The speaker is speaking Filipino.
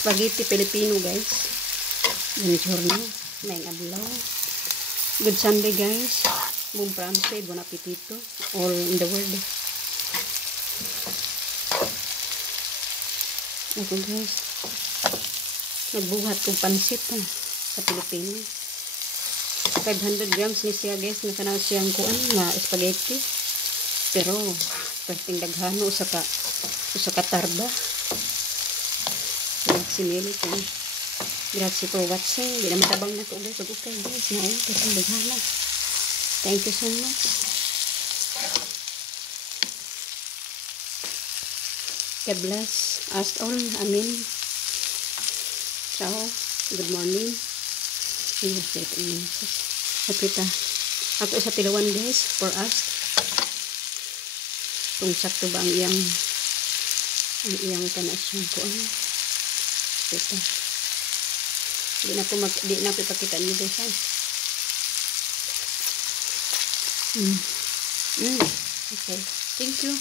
spaghetti Filipino, guys. Buongiorno. May adlaw. Good Sunday, guys. Buon pranzo, buon appetito. All in the world. Ako, guys. Nagbuhat kong pansit sa Pilipino. 500 grams ni siya, guys. Nakanaw siyang kuan na spaghetti. Pero, pwedeng daghano sa tarba. Sinili ko. Grazie for watching. Hindi na matabang na ito, guys. Okay, guys. Naon, pwedeng daghana. Thank you so much. God bless us all. Amen. Ciao. Good morning. Kapita. Ako sa tilawan, guys, for us. Kung sakto ba ang iyang panasyon ko. Kapita. Di na ko ipakita niyo, guys. Okay. Thank you.